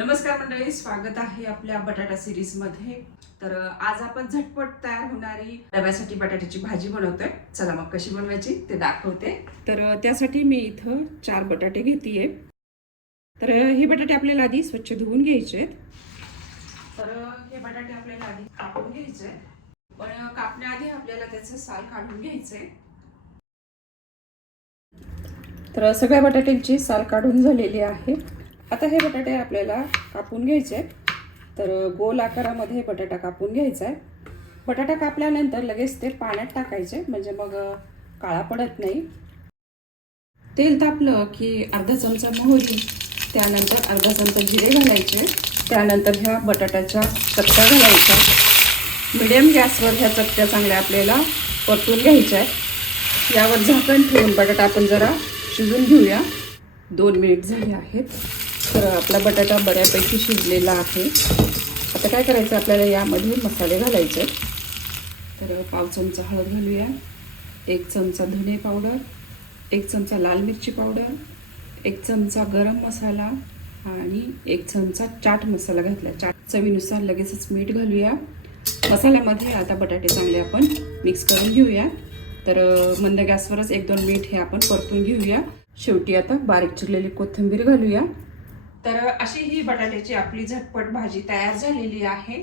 नमस्कार मंडळी, स्वागत आहे आपल्या बटाटा सिरीज मध्ये। तर आज आपण झटपट तयार होणारी डब्यासाठी बटाट्याची भाजी बनवतोय। चला मग कशी बनवायची ते दाखवते। तर त्यासाठी मी इथं 4 बटाटे घेतेय। तर हे बटाटे आपल्याला आधी स्वच्छ धुवून घ्यायचे। तर हे बटाटे आपल्याला आधी कापून घ्यायचे, पण कापण्याआधी आपल्याला त्याचे साल काढून घ्यायचे। तर सगळ्या बटाट्यांची साल काढून झालेली आहे। आता हे बटाटे आपल्याला कापून घ्यायचे। तर गोल आकारामध्ये बटाटा कापून घ्यायचा आहे। बटाटा कापल्यानंतर लगेच ते पाण्यात टाकायचे, म्हणजे मग काळा पडत नाही। तेल तापलं की अर्धा चमचा मोहरी, त्यानंतर अर्धा चमचा जिरे घालायचे। त्यानंतर ह्या बटाट्याच्या चकत्या घालायच्या। मीडियम गॅसवर ह्या चकत्या चांगल्या आपल्याला परतून घ्यायच्या आहेत। यावर झाकण ठेवून बटाटा आपण जरा शिजून घेऊया। 2 मिनिट झाले आहेत। तर आपला बटाटा बऱ्यापैकी शिजलेला आहे। आता काय करायचं, आपल्याला यामध्ये मसाले घालायचे। तर पाव चमचा हळद घालूया, 1 चमचा धने पावडर, 1 चमचा लाल मिरची पावडर, 1 चमचा गरम मसाला आणि 1 चमचा चाट मसाला घातला। चाट चवीनुसार लगेचच मीठ घालूया। मसाल्यामध्ये आता बटाटे चांगले आपण मिक्स करून घेऊया। तर मंद गॅसवरच 1-2 मिनिट हे आपण परतून घेऊया। शेवटी आता बारीक चिरलेली कोथिंबीर घालूया। तर अशी ही बटाट्याची आपली झटपट भाजी तयार झालेली आहे।